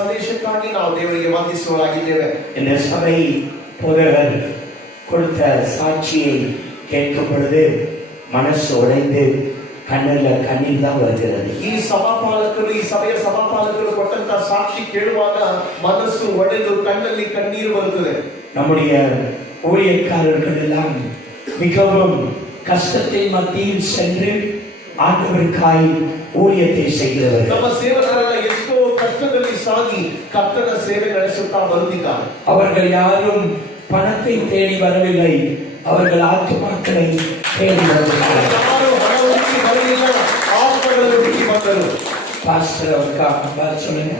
ಸಂದೇಶಕ್ಕಾಗಿ ನಾವು ದೇವರಿಗೆ ವಂದಿಸುವವರಾಗಿದ್ದೇವೆ. இந்த சபை போதகர் கொடுத்த சாட்சியை கேட்கும் பொழுது மனசு உடைந்து ಕಣ್ಣಲ್ಲ ಕಣ್ಣೀರ್ தான் வருகிறது. ಈ ಸಭಾಪಾಲಕರು ಈ ಸಭೆಯ ಸಭಾಪಾಲಕರು ಕೊಟ್ಟಂತ ಸಾಕ್ಷಿ ಕೇಳುವಾಗ ಮನಸ್ಸು ಒಡೆದು ಕಣ್ಣಲ್ಲಿ ಕಣ್ಣೀರು ಬರುತ್ತದೆ. நம்முடைய ஊழியக்காரர்கள் எல்லாம் மிகவும் கஷ்டத்தின் மத்தியில் சென்று ஆண்டவருக்காய் ஊழியத்தை செய்கிறவர்கள். ನಮ್ಮ ಸೇವಕರೆಲ್ಲ ಎಷ್ಟೋ ಕಷ್ಟದಲ್ಲಿ ಸಾಗಿ ಕರ್ತನ ಸೇವೆ ನಡೆಸುತ್ತಾ ಬರುತ್ತಿದ್ದಾರೆ. அவர்கள் யாரும் பணத்தை தேடி வரவில்லை, அவர்கள் ஆத்துமாக்களை தேடி வருகிறார்கள். பாஸ்டர் அவருக்கா சொல்லுங்க.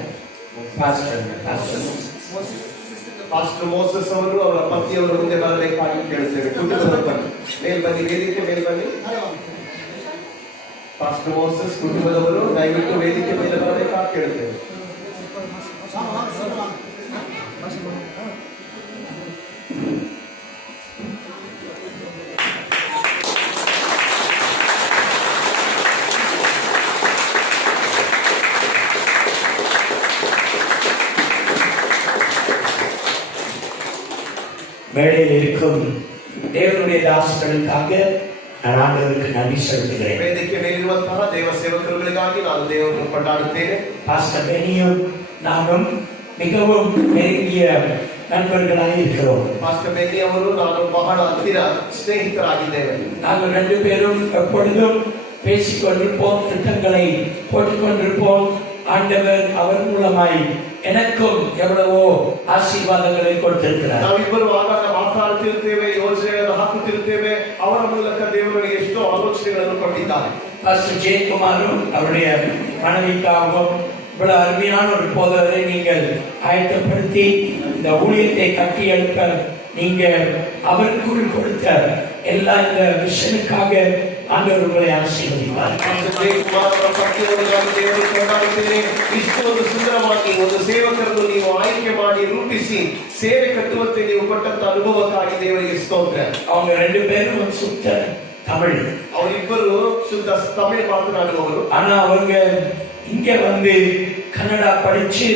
ಪಾಸ್ಟರ್ ಮೋಸಸ್ ಅವರು ಅವರ ಪತಿಯವರ ಮುಂದೆ ಬರಬೇಕಾಗಿ ಕೇಳುತ್ತೇವೆ. ಕುಟುಂಬದವರು ಬನ್ನಿ, ಮೇಲ್ ಬನ್ನಿ, ವೇದಿಕೆ ಮೇಲ್ ಬನ್ನಿ. ಪಾಸ್ಟರ್ ಮೋಸಸ್ ಕುಟುಂಬದವರು ದಯವಿಟ್ಟು ವೇದಿಕೆ ಮೇಲೆ ಬರಬೇಕಾಗಿ ಕೇಳುತ್ತೇವೆ. மேடையில் இருக்கும் தேவனுடைய தாசர்களுக்காக நான் ஆண்டவருக்கு நன்றி செலுத்துகிறேன். ವೇದಿಕೆ ಮೇಲಿರುವಂತಹ ದೇವ ಸೇವಕರುಗಳಿಗಾಗಿ ನಾನು ದೇವರನ್ನು ಕೊಂಡಾಡುತ್ತೇನೆ. பாஸ்டர் பெனியும் நானும் மிகவும் நெருங்கிய நண்பர்களாக இருக்கிறோம். பாஸ்டர் பெனி ಅವರು ನಾನು ಬಹಳ ಹತ್ತಿರ ಸ್ನೇಹಿತರಾಗಿದ್ದೇವೆ. நாங்கள் ரெண்டு பேரும் எப்பொழுதும் பேசிக்கொண்டிருப்போம், திட்டங்களை போட்டுக்கொண்டிருப்போம். ஆண்டவர் அவர் மூலமாய் எனக்கும் எவ்வளவோ ಆಶೀರ್ವಾದங்களை ಕೊಟ್ಟಿರುತ್ತಾರೆ. ನಾವಿಬ್ಬರು ಆಗಾಗ ಮಾತಾಡುತ್ತಿರುತ್ತೇವೆ, ಯೋಜನೆಗಳನ್ನು ಹಾಕುತ್ತಿರುತ್ತೇವೆ. ಅವರ ಮೂಲಕ ದೇವರು ಎಷ್ಟೋ ಆಲೋಚನೆಗಳನ್ನು ಕೊಟ್ಟಿದ್ದಾರೆ. பாஸ்டர் ஜெயக்குமாரும் அவருடைய மனைவிக்காகவும் இவ்வளவு அருமையான ஒரு போதவரை நீங்கள் ஆயத்தப்படுத்தி இந்த ஊழியத்தை கட்டி எழுப்ப நீங்க அவருக்குள் கொடுத்த எல்லா இந்த மிஷனுக்காக ஆண்டவர் உங்களை ஆசீர்வதிப்பார். ಇಷ್ಟೊಂದು ಸುಂದರವಾಗಿ ಒಂದು ಸೇವಕರನ್ನು ನೀವು ಆಯ್ಕೆ ಮಾಡಿ ರೂಪಿಸಿ ಸೇವೆ ಕಟ್ಟುವಂತೆ ನೀವು ಕೊಟ್ಟಂತ ಅನುಭವಕ್ಕಾಗಿ ದೇವರಿಗೆ ಸ್ತೋತ್ರ. அவங்க ரெண்டு பேரும் சுத்த தமிழ், ಅವರಿಬ್ಬರು ಶುದ್ಧ ತಮಿಳು ಮಾತನಾಡುವವರು. ஆனா அவங்க இங்க வந்து கன்னடா படிச்சு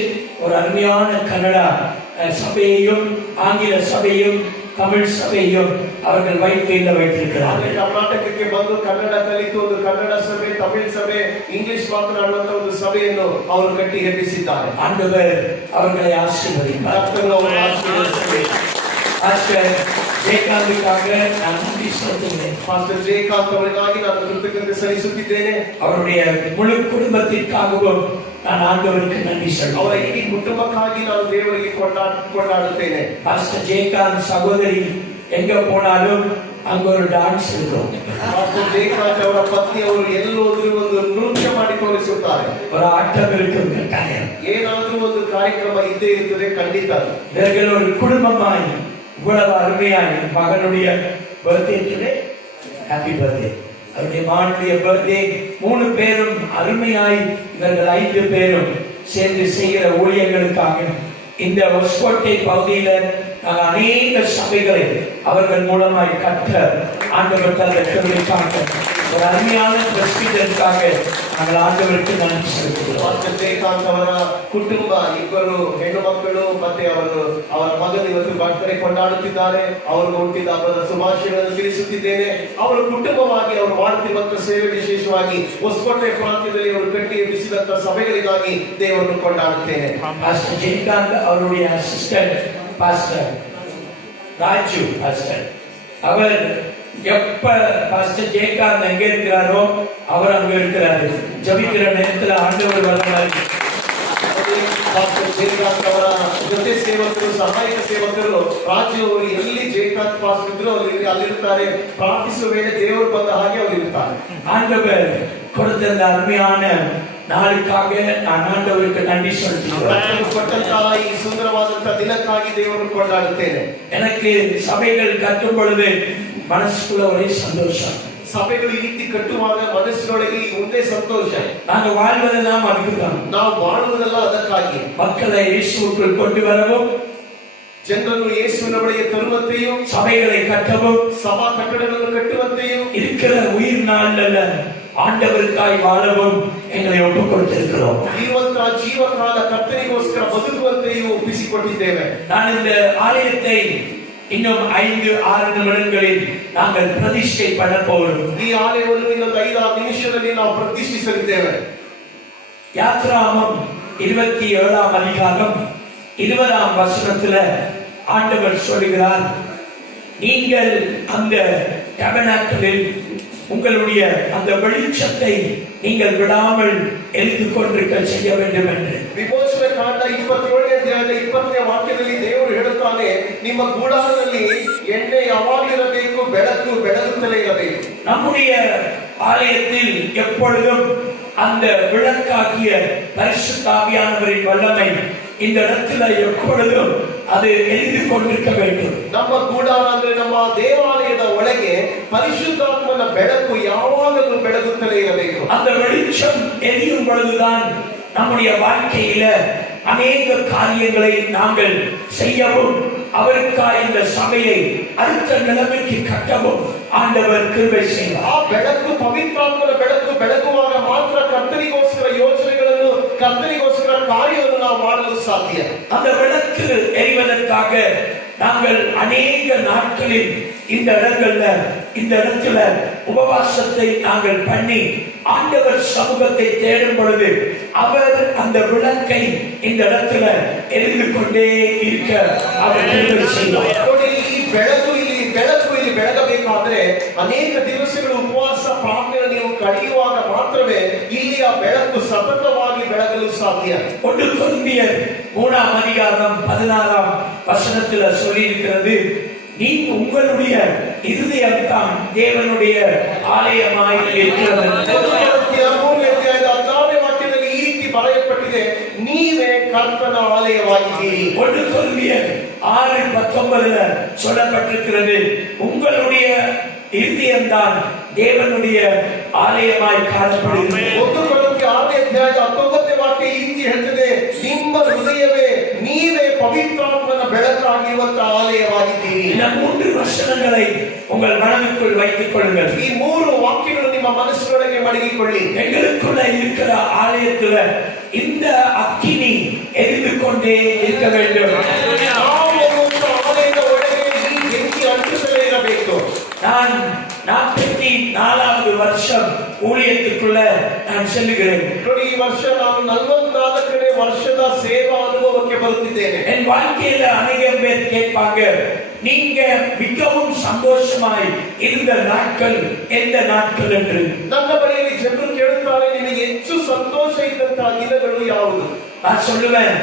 ஒரு அருமையான கன்னடா சபையையும் ஆங்கில சபையும் தமிழ் சபையும் அவர்கள் வயிற்றில் வைத்திருக்கிறார்கள். ಕರ್ನಾಟಕಕ್ಕೆ ಬಂದು ಕನ್ನಡ ಕಲಿತು ಒಂದು ಕನ್ನಡ ಸಭೆ, ತಮಿಳ್ ಸಭೆ, ಇಂಗ್ಲಿಷ್ ಮಾತನಾಡುವಂತ ಒಂದು ಸಭೆಯನ್ನು ಅವರು ಕಟ್ಟಿ ಎಬ್ಬಿಸಿದ್ದಾರೆ. ஆண்டவர் அவர்களை ஆசீர்வதிப்பார். பாஸ்டர் ஜெயகாந்துக்காக நான் நன்றி செலுத்துகிறேன். பாஸ்டர் ஜெயகாந்த் அவர்களுக்காக நான் கிருத்தಜ್ಞತೆ ಸಲ್ಲಿಸುತ್ತಿದ್ದೇನೆ. அவருடைய முழு குடும்பத்திற்காகவும் நான் ஆண்டவருக்கு நன்றி செலுத்துகிறேன். ಅವರ ಇಡೀ ಕುಟುಂಬಕ್ಕಾಗಿ ನಾನು ದೇವರಿಗೆ ಕೊಂಡಾಡುತ್ತೇನೆ. பாஸ்டர் ஜெயகாந்த் சகோதரி எங்க போனாலும் அங்க ஒரு டான்ஸ் இருக்கும். பாஸ்டர் ஜெயகாந்த் ಅವರ ಪತ್ನಿ ಅವರು ಎಲ್ಲೋದ್ರೂ ಒಂದು ನೃತ್ಯ ಮಾಡಿ ತೋರಿಸುತ್ತಾರೆ. ஒரு ஆட்டம் இருக்கும் கட்டாயம். ಏನಾದರೂ ಒಂದು ಕಾರ್ಯಕ್ರಮ ಇದ್ದೇ ಇರುತ್ತದೆ ಖಂಡಿತ. இவர்கள் ஒரு குடும்பமாய் இவ்வளவு அருமையாய் மகனுடைய பர்த்டே டுடே, ஹாப்பி பர்த்டே. அவருடைய மகனுடைய பர்த்டே 3 பேரும் அருமையாய் இவர்கள் 5 பேரும் சேர்ந்து செய்கிற ஊழியர்களுக்காக இந்த ஒஸ்கோட்டை பகுதியில நாங்கள் அநேக சபைகளை அவர்கள் மூலமாய் கற்ற ஆண்டவர் தந்த கிருபைக்காக ஒரு அருமையான பிரசிடென்ட்காக நாங்கள் ஆண்டவருக்கு நன்றி செலுத்துகிறோம். ಪಾಸ್ಟರ್ ಜಯಕಾಂತ್ ಅವರ ಕುಟುಂಬ ಇಬ್ಬರು ಹೆಣ್ಣು ಮಕ್ಕಳು ಮತ್ತೆ ಅವರ ಮಗನು ಇವತ್ತು ಬರ್ತಡೇ ಕೊಂಡಾಡುತ್ತಿದ್ದಾರೆ. ಅವರು ಹುಟ್ಟಿದ ಹಬ್ಬದ ಶುಭಾಶಯಗಳನ್ನು ತಿಳಿಸುತ್ತಿದ್ದೇನೆ. ಅವರ ಕುಟುಂಬವಾಗಿ ಅವರು ಮಾಡುತ್ತಿರುವಂತಹ ಸೇವೆ, ವಿಶೇಷವಾಗಿ ಹೊಸಕೋಟೆ ಪ್ರಾಂತ್ಯದಲ್ಲಿ ಅವರು ಕಟ್ಟಿ ಎಬ್ಬಿಸಿದಂತ ಸಭೆಗಳಿಗಾಗಿ ದೇವರನ್ನು ಕೊಂಡಾಡುತ್ತೇನೆ. பாஸ்டர் ஜெயகாந்த் அவருடைய அசிஸ்டன்ட் பாஸ்டர் ராஜு பாஸ்டர், அவர் எப்ப பாஸ்டர் ஜெயகாந்த் எங்க இருக்கிறாரோ அவர் அங்க இருக்கிறாரு. ஜபிக்கிற நேரத்தில் ஆண்டவர் வல்லவர். ಪಾಸ್ಟರ್ ಜಯಕಾಂತ್ ಅವರ ಜೊತೆ ಸೇವಕರು, ಸಹಾಯಕ ಸೇವಕರು ರಾಜು ಅವರು ಎಲ್ಲಿ ಜಯಕಾಂತ್ ಪಾಸ್ಟರ್ ಇದ್ರು ಅವರು ಅಲ್ಲಿರ್ತಾರೆ. ಪ್ರಾರ್ಥಿಸುವ ವೇಳೆ ದೇವರು ಬಂದ ಹಾಗೆ ಅವರು ಇರ್ತಾರೆ. ஆண்டவர் கொடுத்த அந்த அருமையான நாளுக்காக நான் ஆண்டவருக்கு நன்றி செலுத்துகிறேன். ಕೊಟ್ಟಂತಹ ಈ ಸುಂದರವಾದಂತಹ ದಿನಕ್ಕಾಗಿ ದೇವರನ್ನು ಕೊಂಡಾಡುತ್ತೇನೆ. எனக்கு சபைகள் கட்டும் பொழுது மனசுக்குள்ள ஒரே சந்தோஷம். ಸಭೆಗಳು ಈ ರೀತಿ ಕಟ್ಟುವಾಗ ಮನಸ್ಸಿನೊಳಗೆ ಒಂದೇ ಸಂತೋಷ. நாங்கள் வாழ்வதெல்லாம் அதுக்குதான். ನಾವು ಬಾಳುವುದೆಲ್ಲ ಅದಕ್ಕಾಗಿ. மக்களை இயேசுவுக்குள் கொண்டு வரவும், ಜನರನ್ನು ಯೇಸುವಿನ ಬಳಿಗೆ ತರುವಂತೆಯೂ, சபைகளை கட்டவும், ಸಭಾ ಕಟ್ಟಡಗಳನ್ನು ಕಟ್ಟುವಂತೆಯೂ, இருக்கிற உயிர் நாள்ல ஆண்டவருக்காய் வாழவும் எங்களை ஒப்புக் கொடுத்திருக்கிறோம். ಇರುವಂತಹ ಜೀವಕಾಲ ಕರ್ತನಿಗೋಸ್ಕರ ಬದುಕುವಂತೆಯೂ ಒಪ್ಪಿಸಿಕೊಟ್ಟಿದ್ದೇವೆ. நான் இந்த ஆலயத்தை இன்னும் 5-6 நிமிடங்களில் நாங்கள் பிரதிஷ்டை பண்ண போகிறோம். ಈ ಆಲಯವನ್ನು ಇನ್ನೊಂದು 5-6 ನಿಮಿಷದಲ್ಲಿ ನಾವು ಪ್ರತಿಷ್ಠಿಸಲಿದ್ದೇವೆ. யாத்ராகமம் 27ஆம் அதிகாரம் 20ஆம் வசனத்துல ஆண்டவர் சொல்கிறார், நீங்கள் அந்த டபர்னாக்கிளில் உங்களுடைய அந்த வெளிச்சத்தை நீங்கள் விடாமல் எரிந்து கொண்டிருக்க செய்ய வேண்டும் என்று. ವಿಮೋಚನೆ ಕಾಂಡ 27ನೇ ಅಧ್ಯಾಯದ 20ನೇ ವಾಕ್ಯದಲ್ಲಿ ದೇವರು ಹೇಳುತ್ತಾನೆ, ನಿಮ್ಮ ಗೂಡಾರದಲ್ಲಿ ಎಣ್ಣೆ ಯಾವಾಗಲಿರಬೇಕು, ಬೆಳಕು ಬೆಳಗುತ್ತಲೇ ಇರಬೇಕು. நம்முடைய ஆலயத்தில் எப்பொழுதும் அந்த விளக்காகிய பரிசுத்த ஆவியானவரின் வல்லமை இந்த இடத்துல எப்பொழுதும் அது எரிந்து கொண்டிருக்க வேண்டும். ನಮ್ಮ ಗೂಡಾರ ಅಂದ್ರೆ ನಮ್ಮ ದೇವಾಲಯದ ಒಳಗೆ ಪರಿಶುದ್ಧಾತ್ಮನ ಬೆಳಕು ಯಾವಾಗಲೂ ಬೆಳಗುತ್ತಲೇ ಇರಬೇಕು. அந்த வெளிச்சம் எரியும் பொழுதுதான் நம்முடைய வாழ்க்கையில அநேக காரியங்களை நாங்கள் செய்யவும் அவருக்காக இந்த சபையை அடுத்த நிலைமைக்கு கட்டவும் ஆண்டவர் கிருபை செய்வார். ಆ ಬೆಳಕು ಪವಿತ್ರಾತ್ಮನ ಬೆಳಕು ಬೆಳಗುವಾಗ ಮಾತ್ರ ಕರ್ತನಿಗೋಸ್ಕರ ಯೋಚನೆಗಳನ್ನು, ಕರ್ತನಿಗೋಸ್ಕರ ಕಾರ್ಯವನ್ನು ನಾವು ಮಾಡಲು ಸಾಧ್ಯ. அந்த விளக்கு எரிவதற்காக நாங்கள் அநேக நாட்களில் இந்த இடத்துல உபவாசத்தை நாங்கள் பண்ணி ஆண்டவர் சமூகத்தை தேடும் பொழுது அவர் அந்த விளக்கை இந்த இடத்துல எரிந்து கொண்டே இருக்க அவர் கிருபை செய்வார். ನೋಡಿ, ಈ ಬೆಳಕು ಇಲ್ಲಿ ಬೆಳಗಬೇಕಾದ್ರೆ ಅನೇಕ ದಿವಸಗಳು ಉಪವಾಸ ಪ್ರಾರ್ಥನೆ ನೀವು ಕಳೆಯುವಾಗ ಮಾತ್ರವೇ ಇಲ್ಲಿ ಆ ಬೆಳಕು ಸತತವಾಗಿ ಬೆಳಗಲು ಸಾಧ್ಯ. 1 கொரிந்தியர் 3ஆம் அதிகாரம் 16ஆம் வசனத்துல சொல்லி இருக்கிறது, நீங்க உங்களுடைய இருதயம்தான் தேவனுடைய ஆலயமாய் இருக்கிறது. 3ನೇ ಅಧ್ಯಾಯದ 16ನೇ ವಾಕ್ಯದಲ್ಲಿ ಈ ರೀತಿ ಬರೆಯಲ್ಪಟ್ಟಿದೆ, ನೀವೇ ಕರ್ತನ ಆಲಯವಾಗಿದ್ದೀರಿ. 1 கொரிந்தியர் 6:19ல சொல்லப்பட்டிருக்கிறது, உங்களுடைய இருதயம்தான் தேவனுடைய ஆலயமாய் காணப்படுகிறது. 1 ಕೊರಿಂಥಿಯ 6ನೇ ಅಧ್ಯಾಯದ 19ನೇ ವಾಕ್ಯ ಈ ರೀತಿ ಹೇಳ್ತದೆ, ನಿಮ್ಮ ಹೃದಯವೇ ನೀವೇ ಪವಿತ್ರಾತ್ಮನ ಬೆಳಕಾಗಿರುವಂತಹ ಆಲಯವಾಗಿದ್ದೀರಿ. இந்த 3 வசனங்களை உங்கள் மனதிற்குள் வைத்துக் கொள்ளுங்கள். ಈ 3 ವಾಕ್ಯಗಳು ನಿಮ್ಮ ಮನಸ್ಸಿನೊಳಗೆ ಮಡಗಿಕೊಳ್ಳಿ. எங்களுக்குள்ள இருக்கிற ஆலயத்துல இந்த அக்கினி எரிந்து கொண்டே இருக்க வேண்டும். ಆಲಯದ ಒಳಗೆ ಈ ಬೆಂಕಿ ಅಂಟಿಸಲೇ ಇರಬೇಕು. நான் 44வது வருஷம் ஊழியத்துக்குள்ள நான் செல்லுகிறேன். ನೋಡಿ, ಈ ವರ್ಷ ನಾನು 44ನೇ ವರ್ಷದ ಸೇವಾ ಅನುಭವಕ್ಕೆ ಬರುತ್ತಿದ್ದೇನೆ. என் வாழ்க்கையில அநேக பேர் கேட்பாங்க, நீங்க மிகவும் சந்தோஷமாய் இருந்த நாட்கள் எந்த நாட்கள் என்று. ನನ್ನ ಬಳಿಯಲ್ಲಿ ಜನರು ಕೇಳುತ್ತಾರೆ, ನಿಮಗೆ ಹೆಚ್ಚು ಸಂತೋಷ ಇದ್ದಂತಹ ದಿನಗಳು ಯಾವುದು? நான் சொல்லுவேன்,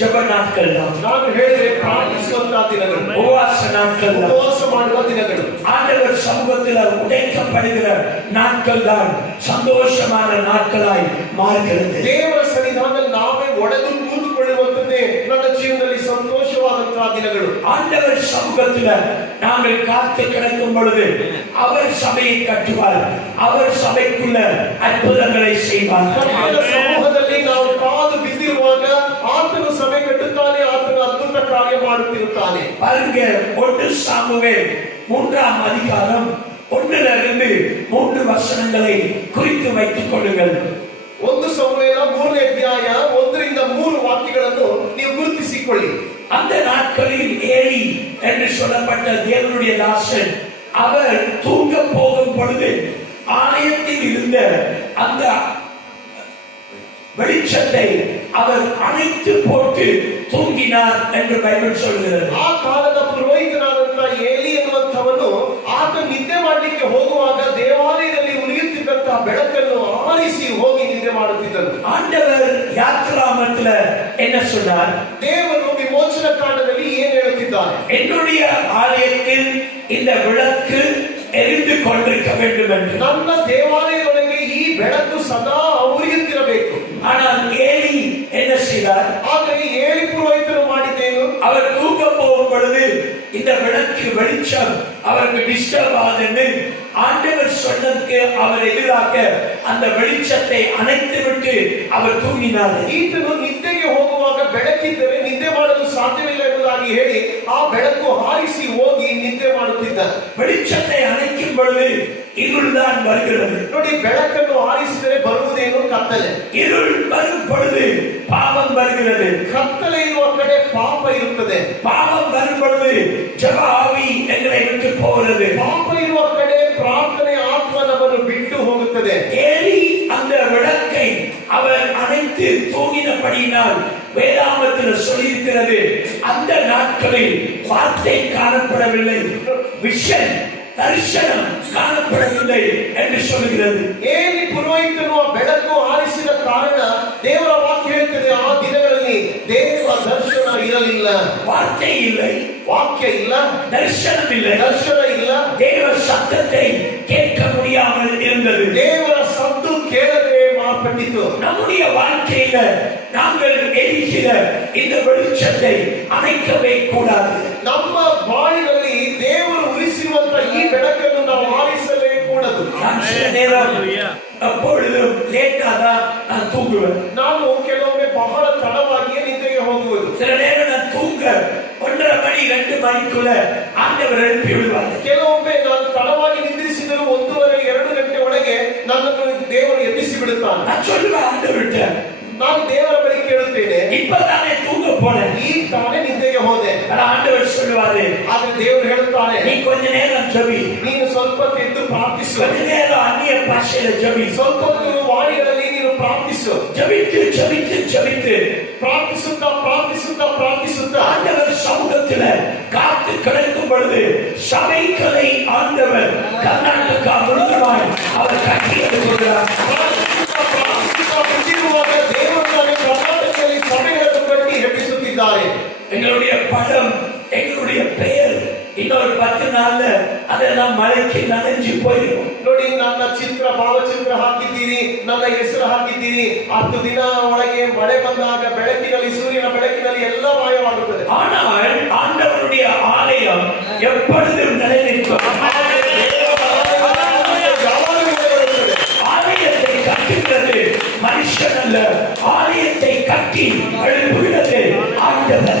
ஜெப நாட்கள் தான். ನಾನು ಹೇಳಿದ್ರೆ ಪ್ರಾರ್ಥಿಸುವಂತಹ ದಿನಗಳು, உபவாச நாட்கள் தான், ಉಪವಾಸ ಮಾಡುವ ದಿನಗಳು, ஆண்டவர் சமூகத்தில் உடைக்கப்படுகிற நாட்கள் தான் சந்தோஷமான நாட்களாய் மாறுகிறது. ದೇವರ ಸನ್ನಿಧಾನದಲ್ಲಿ ನಾವೇ ಒಡೆದು ಕೂತುಕೊಳ್ಳುವಂತದ್ದೇ ನನ್ನ ಜೀವನದಲ್ಲಿ ಸಂತೋಷವಾದಂತಹ ದಿನಗಳು. ஆண்டவர் சமூகத்தில் நாங்கள் காத்து கிடக்கும் பொழுது அவர் சபையை கட்டுவார், அவர் சபைக்குள்ள அற்புதங்களை செய்வார். ಸಮೂಹದಲ್ಲಿ ನಾವು ಕಾದು ಬಿದ್ದಿರುವಾಗ ಆತನು ಸಭೆ ಕಟ್ಟುತ್ತಾನೆ, ಆತನು ಅದ್ಭುತ ಕಾರ್ಯ ಮಾಡುತ್ತಿರುತ್ತಾನೆ. பாருங்க, 1 சாமுவேல் 3ஆம் அதிகாரம் 1லிருந்து 3 வசனங்களை குறித்து வைத்துக் கொள்ளுங்கள். 1 ಸಮುವೇಲ 3ನೇ ಅಧ್ಯಾಯ 1ರಿಂದ 3 ವಾಕ್ಯಗಳನ್ನು ನೀವು ಗುರುತಿಸಿಕೊಳ್ಳಿ. அந்த நாட்களில் ஏலி என்று சொல்லப்பட்ட தேவனுடைய தாசன் அவர் தூங்க போகும் பொழுது ஆலயத்தில் இருந்த அந்த வெளிச்சத்தை அவர் அணைத்து போட்டு தூங்கினார் என்று பைபிள் சொல்கிறது. ಆ ಕಾಲದ ಪುರೋಹಿತನಾದಂತಹ ಏಲಿ ಎನ್ನುವಂಥವನು ಆತ ನಿದ್ದೆ ಮಾಡಲಿಕ್ಕೆ ಹೋಗುವಾಗ ದೇವಾಲಯದಲ್ಲಿ ಉರಿಯುತ್ತಿದ್ದಂತಹ ಬೆಳಕನ್ನು ಆರಿಸಿ ಹೋಗಿ ನಿದ್ದೆ ಮಾಡುತ್ತಿದ್ದನು. ஆண்டவர் யாத்ராகமத்துல என்ன சொன்னார்? ದೇವರು ವಿಮೋಚನ ಕಾಂಡದಲ್ಲಿ ಏನು ಹೇಳುತ್ತಿದ್ದಾನೆ? என்னுடைய ஆலயத்தில் இந்த விளக்கு எரிந்து கொண்டிருக்க வேண்டும் என்று. ನನ್ನ ದೇವಾಲಯದೊಳಗೆ ಈ ಬೆಳಕು ಸದಾ ಉರಿಯುತ್ತಿರಬೇಕು. ஆனால் ஏலி என்ன செய்தார்? ಆದರೆ ಏಲಿ ಪುರೋಹಿತನು ಮಾಡಿದ್ದೇನು? அவர் தூங்க போகும் பொழுது இந்த விளக்கு வெளிச்சம் அவருக்கு டிஸ்டர்ப் ஆகுதுன்னு ஆண்டவர் சொன்னதுக்கு அவர் எதிராக அந்த வெளிச்சத்தை அணைத்து விட்டு அவர் தூங்கினார். ಈತನು ನಿದ್ದೆಗೆ ಹೋಗುವಾಗ ಬೆಳಕಿದ್ದರೆ ನಿದ್ದೆ ಮಾಡಲು ಸಾಧ್ಯವಿಲ್ಲ ಎಂಬುದಾಗಿ ಹೇಳಿ ಆ ಬೆಳಕು ಹಾರಿಸಿ ಹೋಗಿ ನಿದ್ದೆ ಮಾಡುತ್ತಿದ್ದ. வெளிச்சத்தை அணைக்கும் பொழுது இருள் தான் வருகிறது. ನೋಡಿ, ಬೆಳಕನ್ನು ಆರಿಸಿದರೆ ಬರುವುದೇನು? ಕತ್ತಲೆ. இருள் வரும் பொழுது பாவம் வருகிறது. ಕತ್ತಲೆ ಇರುವ ಕಡೆ ಪಾಪ ಇರುತ್ತದೆ. பாவம் வரும் பொழுது ஜெப ஆவி எங்களை விட்டு போகிறது. ಪಾಪ ಇರುವ ಕಡೆ ಪ್ರಾರ್ಥನೆ ಆತ್ಮ ನಮ್ಮನ್ನು ಬಿಟ್ಟು ಹೋಗುತ್ತದೆ. ஏலி அந்த விளக்கை அவர் அணைத்து தூங்கினபடியினால் வேதாகமத்தில் சொல்லியிருக்கிறது, அந்த நாட்களில் வார்த்தை காணப்படவில்லை, விஷன் தரிசனம் காணப்படவில்லை என்று சொல்லுகிறது. ಏಲಿ ಪುರೋಹಿತನು ಆ ಬೆಳಕು ಆರಿಸಿದ ಕಾರಣ ದೇವರ ವಾಕ್ಯ ಹೇಳ್ತದೆ, ಆ ದಿನಗಳಲ್ಲಿ ದೇವರ ದರ್ಶನ ಇರಲಿಲ್ಲ. வார்த்தை இல்லை, ವಾಕ್ಯ ಇಲ್ಲ, தரிசனம் இல்லை, ದರ್ಶನ ಇಲ್ಲ, தேவ சத்தத்தை கேட்க முடியாமல் இருந்தது. ದೇವರ ಸದ್ದು ಕೇಳದೆ ಮಾರ್ಪಟ್ಟಿತು. நம்முடைய வாழ்க்கையில நாங்கள் எரிகிற இந்த வெளிச்சத்தை அணைக்கவே கூடாது. ನಮ್ಮ ಬಾಳಿನಲ್ಲಿ ದೇವರು ಉಳಿಸಿರುವಂತ ಈ ಬೆಳಕನ್ನು ನಾವು ಆರಿಸಲೇ ಕೂಡದು. சில நேரம் எப்பொழுதும் லேட்டாதான் நான் தூங்குவேன். ನಾನು ಕೆಲವೊಮ್ಮೆ ಬಹಳ ತಡವಾಗಿಯೇ ನಿದ್ದೆಗೆ ಹೋಗುವುದು. சில நேரம் நான் தூங்க 1:30 மணி 2 மணிக்குள்ள ஆண்டவர் எழுப்பி விடுவார். ಕೆಲವೊಮ್ಮೆ ನಾನು ತಡವಾಗಿ ನಿದ್ರಿಸಿದರೂ 1:30 2 ಗಂಟೆ ಒಳಗೆ ನನ್ನನ್ನು ದೇವರು ಎಬ್ಬಿಸಿ ಬಿಡುತ್ತಾನೆ. நான் சொல்லுவேன் ஆண்டவர்கிட்ட, ನಾನು ದೇವರ ಬಳಿ ಕೇಳುತ್ತೇನೆ, இப்பதானே தூங்க போனேன், ಈ ತಾನೇ ನಿದ್ದೆಗೆ ಹೋದೆ. ஆண்டவர் சொல்லுவாரு, ಆದ್ರೆ ದೇವರು ಹೇಳುತ್ತಾನೆ, நீ கொஞ்ச நேரம் ஜெபி, ನೀನು ಸ್ವಲ್ಪ ಎದ್ದು ಪ್ರಾರ್ಥಿಸು, கொஞ்ச நேரம் அந்நிய பாஷையில ஜெபி, ಸ್ವಲ್ಪ ಹೊತ್ತು ವಾಣಿಗಳಲ್ಲಿ ನೀನು ಪ್ರಾರ್ಥಿಸು. ஜெபித்து ஜெபித்து ஜெபித்து ಪ್ರಾರ್ಥಿಸುತ್ತಾ ಪ್ರಾರ್ಥಿಸುತ್ತಾ ಪ್ರಾರ್ಥಿಸುತ್ತಾ ஆண்டவர் சமூகத்துல காத்து கிடக்கும் பொழுது சபைகளை ஆண்டவர் கர்நாடகா முழுவதுமாய் அவர் கட்டி எடுக்கிறார். ಬಿಟ್ಟಿರುವಾಗ ದೇವರು ಕರ್ನಾಟಕದಲ್ಲಿ ಸಭೆಗಳನ್ನು ಕಟ್ಟಿ ಎಬ್ಬಿಸುತ್ತಿದ್ದಾರೆ. எங்களுடைய படம், எங்களுடைய பெயர் இன்னொரு 10 நாள்ல அதெல்லாம் மழைக்கு நனைஞ்சு போயிடும். ನೋಡಿ, ನನ್ನ ಚಿತ್ರ ಭಾವಚಿತ್ರ ಹಾಕಿದ್ದೀರಿ, ನನ್ನ ಹೆಸರು ಹಾಕಿದ್ದೀರಿ, 10 ದಿನ ಒಳಗೆ ಮಳೆ ಬಂದಾಗ ಬೆಳಕಿನಲ್ಲಿ, ಸೂರ್ಯನ ಬೆಳಕಿನಲ್ಲಿ ಎಲ್ಲ ಮಾಯವಾಗುತ್ತದೆ. ஆனால் ஆண்டவருடைய ஆலயம் எப்பொழுதும் நிலைநிற்கும். ஆலயத்தை கட்டுகிறது மனுஷன் அல்ல, ஆலயத்தை கட்டி எழுப்புகிறது ஆண்டவர்.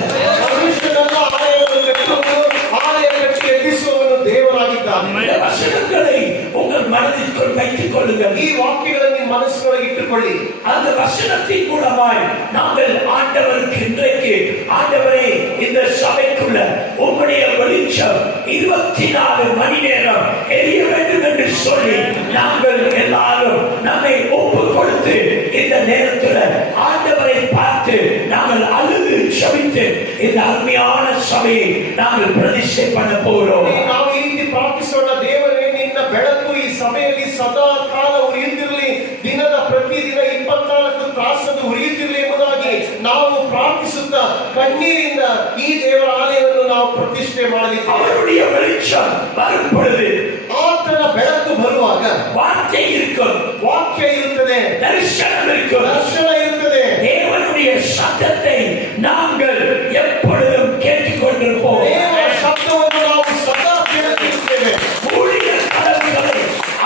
ಮನುಷ್ಯನಲ್ಲ ಆಲಯವನ್ನು ಕಟ್ಟುವವನು, ಆಲಯ ಕಟ್ಟಿ ಎಬ್ಬಿಸುವವನು ದೇವರಾಗಿದ್ದಾನೆ. இந்த வசனங்களை உங்கள் மனதிற்குள் வைத்துக் கொள்ளுங்கள். ಈ ವಾಕ್ಯಗಳನ್ನು ನಿಮ್ಮ ಮನಸ್ಸಿನೊಳಗೆ ಇಟ್ಟುಕೊಳ್ಳಿ. அந்த வசனத்தின் மூலமாய் நாங்கள் ஆண்டவருக்கு இன்றைக்கு, ஆண்டவரே இந்த சபைக்குள்ள உம்முடைய வெளிச்சம் 24 மணி நேரம் எரிய வேண்டும் என்று சொல்லி நாங்கள் எல்லாரும் நம்மை ஒப்பு கொடுத்து இந்த நேரத்தில் ஆண்டவரை பார்த்து நாங்கள் அழுது ஜெபித்து இந்த அருமையான சபையை நாங்கள் பிரதிஷ்டை பண்ண போகிறோம். ನಾವು ಈ ರೀತಿ ಪ್ರಾರ್ಥಿಸೋಣ, ದೇವರೇ ನಿನ್ನ ಬೆಳಕು ಈ ಸಭೆಯಲ್ಲಿ ಸದಾ ಕಾಲ ಉರಿಯುತ್ತಿರಲಿ, ದಿನದ ಪ್ರತಿದಿನ 24 ತಾಸನ್ನು ಉರಿಯುತ್ತಿರಲಿ ಎಂಬುದಾಗಿ ನಾವು ಪ್ರಾರ್ಥಿಸುತ್ತಾ ಕಣ್ಣೀರಿಂದ ಈ ದೇವರ ಆಲಯವನ್ನು ನಾವು ಪ್ರತಿಷ್ಠೆ ಮಾಡಲಿದ್ದೇವೆ. அவருடைய வெளிச்சம் வரும் பொழுது ಆತನ ಬೆಳಕು ಬರುವಾಗ வார்த்தை இருக்கும், ವಾಕ್ಯ ಇರುತ್ತದೆ, தரிசனம் இருக்கும், ದರ್ಶನ ಇರುತ್ತದೆ. தேவனுடைய சத்தத்தை நாங்கள் எப்பொழுதும் கேட்டுக்கொண்டிருப்போம். ದೇವರ ಶಬ್ದವನ್ನು ನಾವು ಸದಾ ಕೇಳುತ್ತಿರುತ್ತೇವೆ. ஊழிய கதவுகளை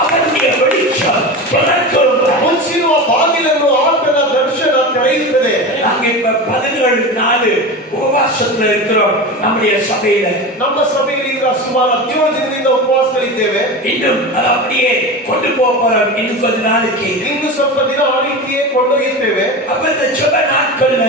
அவருடைய வெளிச்சம் திறக்கும். ಮುಚ್ಚಿರುವ ಬಾಗಿಲನ್ನು ಆತನ ದರ್ಶನ ತೆರೆಯುತ್ತದೆ. நாங்க இப்ப 17 நாள் உபவாசத்துல இருக்கிறோம் நம்முடைய சபையில. ನಮ್ಮ ಸಭೆಯಲ್ಲಿ ಈಗ ಸುಮಾರು 17 ದಿನದಿಂದ ಉಪವಾಸದಲ್ಲಿದ್ದೇವೆ. இன்னும் அது அப்படியே கொண்டு போறோம். இன்னும் கொஞ்ச நாளைக்கு ಇನ್ನು ಸ್ವಲ್ಪ ದಿನ ಆ ರೀತಿಯೇ ಕೊಂಡೊಯ್ಯುತ್ತೇವೆ. அப்ப இந்த ஜெப நாட்கள்ல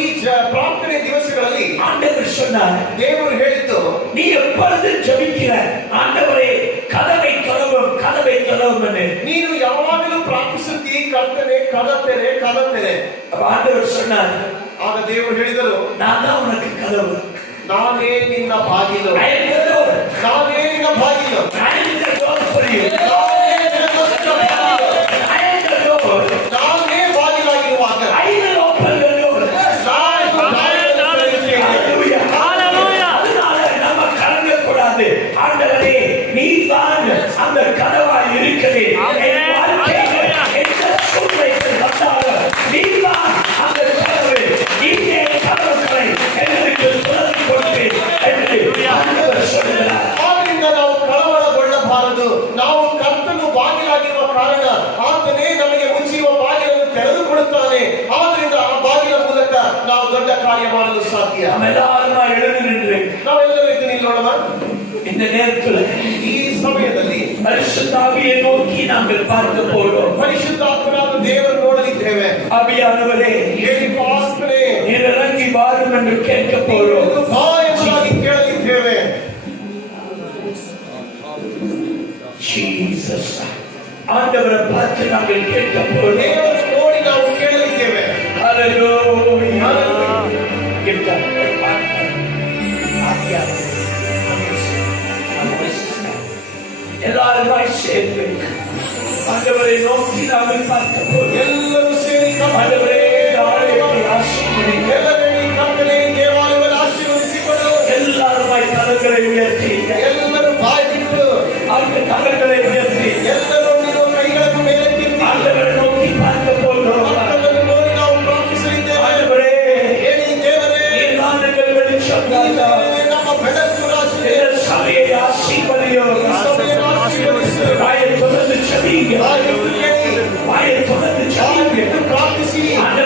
ಈ ಪ್ರಾರ್ಥನೆ ದಿವಸಗಳಲ್ಲಿ ஆண்டவர் சொன்னார், ದೇವರು ಹೇಳಿದ್ದು, நீ எப்பொழுது ஜெபிக்கிற ஆண்டவரே கதவை திறவும் கதவை திறவும் என்று ನೀನು ಯಾವಾಗಲೂ ಪ್ರಾರ್ಥಿಸುತ್ತೀ, ಕರ್ತನೆ ಕದ ತೆರೆ ಕದ ತೆರೆ. அப்ப ஆண்டவர் சொன்னார், ಆಗ ದೇವರು ಹೇಳಿದರು, நான் தான் உனக்கு கதவு, ನಾನೇ ನಿನ್ನ ಬಾಗಿಲು, I am the door. ನಾನೇ ನಿನ್ನ ಬಾಗಿಲು, I am the door for you. ನಾನೇ ನಿನಗೋಸ್ಕರ ಬಾಗಿಲು. I am the door. ನಾನೇ ಬಾಗಿಲಾಗಿರುವಾಗ I will open the door. ನಾನು ಬಾಗಿಲನ್ನು ತೆರೆಯುತ್ತೇನೆ. Hallelujah. அதனால நம்ம கலங்கக்கூடாது. ஆண்டவரே நீதான் அந்த கதவாய் இருக்கிறீர். என் வாழ்க்கையில எந்த சூழ்நிலைகள் வந்தாலும் நீதான் அந்த கதவு. நீயே கதவுகளை எங்களுக்கு திறந்து கொடுப்பீர் என்று ஆண்டவர் சொல்கிறார். ಆದ್ದರಿಂದ ನಾವು ಕಳವಳಗೊಳ್ಳಬಾರದು. ನಾವು ಕರ್ತನು ಬಾಗಿಲಾಗಿರುವ ಕಾರಣ ಆತನೇ ನಮಗೆ ಮುಚ್ಚಿರುವ ಬಾಗಿಲನ್ನು ತೆರೆದುಕೊಡುತ್ತಾನೆ. ಆದ್ರಿಂದ ಆ ಬಾಗಿಲ ಮೂಲಕ ನಾವು ದೊಡ್ಡ ಕಾರ್ಯ ಮಾಡಲು ಸಾಧ್ಯ. நம்ம எல்லாரும் எழுந்து நின்று ನಾವೆಲ್ಲರೂ ಇದು ನಿಲ್ಲೋಣ. இந்த நேரத்தில் ಈ ಸಮಯದಲ್ಲಿ பரிசுத்தாவியை நோக்கி நாங்கள் பார்க்க போறோம். ಪರಿಶುದ್ಧಾತ್ಮನಾದ ದೇವರು ನೋಡಲಿದ್ದೇವೆ. ஆவியானவரே, ಆತ್ಮನೇ நீர் இறங்கி வாரும் என்று கேட்க போறோம். ಬಾ ಎಂಬುದಾಗಿ ಕೇಳಲಿದ್ದೇವೆ. ஜீசஸ், ஆண்டவரை பார்த்து நாங்கள் கேட்க போறோம். ದೇವರನ್ನು ನೋಡಿ ನಾವು ಕೇಳಲಿದ್ದೇವೆ. ஹalleluya. Give God the honor. ஆவியானவரே, எல்லாருமாய் சேர்ந்து ஆண்டவரை நோக்கி நாங்கள் பார்க்க போறோம். ಎಲ್ಲರೂ ಸೇರಿ ஆண்டவரே, ஆலயத்தை ஆசீர்வதிங்க. ಎಲ್ಲರೂ ಕರ್ತನೇ ದೇವಾಲಯವನ್ನು ಆಶೀರ್ವದಿಸಿಕೊಂಡು எல்லாருமாய் கரங்களை உயர்த்தி, ಎಲ್ಲರೂ ಬಾಯಿ ಬಿಟ್ಟು அந்த கரங்களை உயர்த்தி ಎಲ್ಲರೂ ನೀವು ಕೈಗಳನ್ನು ಮೇಲೆತ್ತಿ ஆண்டவரை நோக்கி பார்க்க போகிறோம். ಆತನನ್ನು ನೋಡಿ ನಾವು ಪ್ರಾರ್ಥಿಸಲಿದ್ದೇವೆ. ஆண்டவரே, ಹೇಳಿ ದೇವರೇ, நீர் நாடுகள் வெளிச்சம் ನೀನೇ ನಮ್ಮ ಬೆಳಕು ರಾಶಿಯೇ. சபையை ஆசீர்வதியோ. ಸಭೆಯನ್ನು ಆಶೀರ್ವದಿಸು. வாயை தொடர்ந்து செவிங்க, ಬಾಯಿ ಬಿಟ್ಟು ಕೇಳಿ, வாயை தொடர்ந்து செவிங்க. ಬಾಯಿ ಬಿಟ್ಟು ಪ್ರಾರ್ಥಿಸಿ. ஆண்டவரே,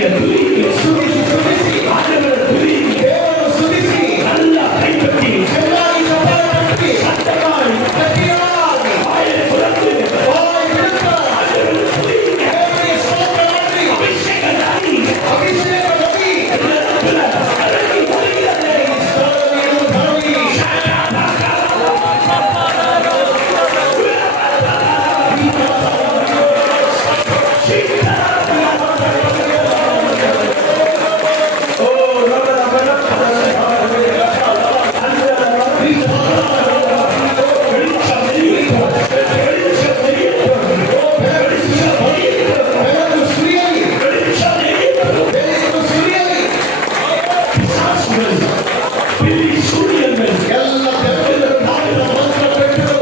Hallelujah. ಸ್ತುತಿಸಿ ಸ್ತುತಿಸಿ ஆண்டவரை துதியுங்க. ದೇವರನ್ನು ಸ್ತುತಿಸಿ நல்லா கைப்பற்றி ಚೆನ್ನಾಗಿ ಚಪ್ಪಾಳೆ ತಟ್ಟಿ சத்தமாய் ಗಟ್ಟಿಯಾಗಿ வாயை திறந்து ಬಾಯಿ ಬಿಡುತ್ತಾ ஆண்டவரை துதியுங்க. ದೇವರಿಗೆ ಸ್ತೋತ್ರ ಮಾಡಿ அபிஷேகத்தாய் ಅಭಿಷೇಕ ನದಿ இடத்துல இறங்கி வருகிறது. ಸ್ಥಳದಲ್ಲಿ ಧರಣಿ ಬೆಳಕು ಸುರಿಯಲಿ ಬೆಳಕು ಸುರಿಯಲಿ ಎಲ್ಲ ಬೆಳಕಿನ ಕಾಲಿನ ಮಂತ್ರ ಬೆಟ್ಟಗಳು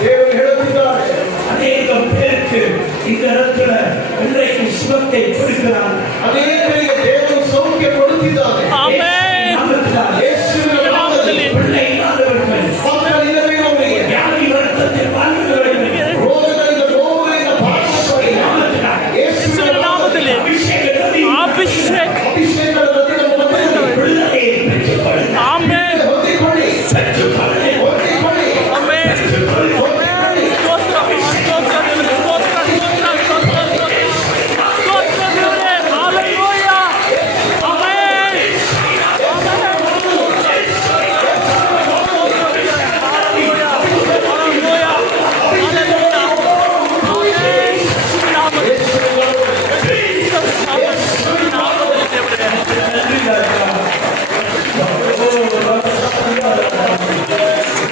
ದೇವರು ಹೇಳುತ್ತಿದ್ದಾರೆ அநேகம் பேருக்கு இந்த இடத்துல இன்றைக்கு சுகத்தை கொடுக்கிறார். ಅನೇಕರಿಗೆ ದೇವರು ಸೌಖ್ಯ ಕೊಡುತ್ತಿದ್ದಾನೆ ಯೇಸುವಿನ ನಾಮದಲ್ಲಿ பிள்ளை இல்லாதவர்கள், ಮಕ್ಕಳಿಲ್ಲದವರಿಗೆ வியாதி வருத்தத்தில் வாழ்கிறவர்கள், ರೋಗಗಳಿಂದ ನೋವುಗಳಿಂದ ಬಾಧಿಸುವವರಿಗೆ ಯೇಸುವಿನ ನಾಮದಲ್ಲಿ அபிஷேக நதி ಅಭಿಷೇಕದ ನದಿ ನಮ್ಮ ಮಧ್ಯದಲ್ಲಿ விடுதலையை பெற்றுக்கொள்ளுங்கள். ಹೊಂದಿಕೊಳ್ಳಿ பெற்றுக்கொள்ளுங்கள். ಹೊಂದಿಕೊಳ್ಳಿ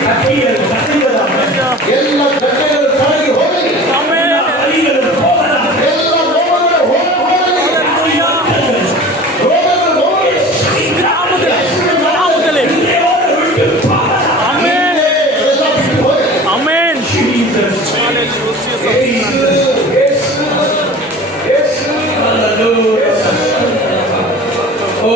கட்டியல் கட்டுவதாக, ಎಲ್ಲ ಗಡ್ಡೆಗಳು ತೊಲಗಿ ಹೋಗಲಿ அழிகள் போவதாக, ಎಲ್ಲ ನೋವುಗಳು ಹೋಗಲಿ ರೋಗಗಳು ಹೋಗಲಿ தேவனை விட்டு போவதாக. ಎಲ್ಲ ಬಿಟ್ಟು ಹೋಗಲಿ Jesus. ಯೇಸು ಯೇಸು Hallelujah. Oh,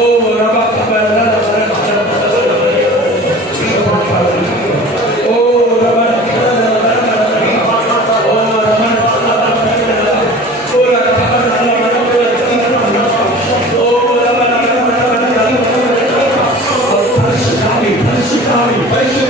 ಪರಿಶುದ್ಧ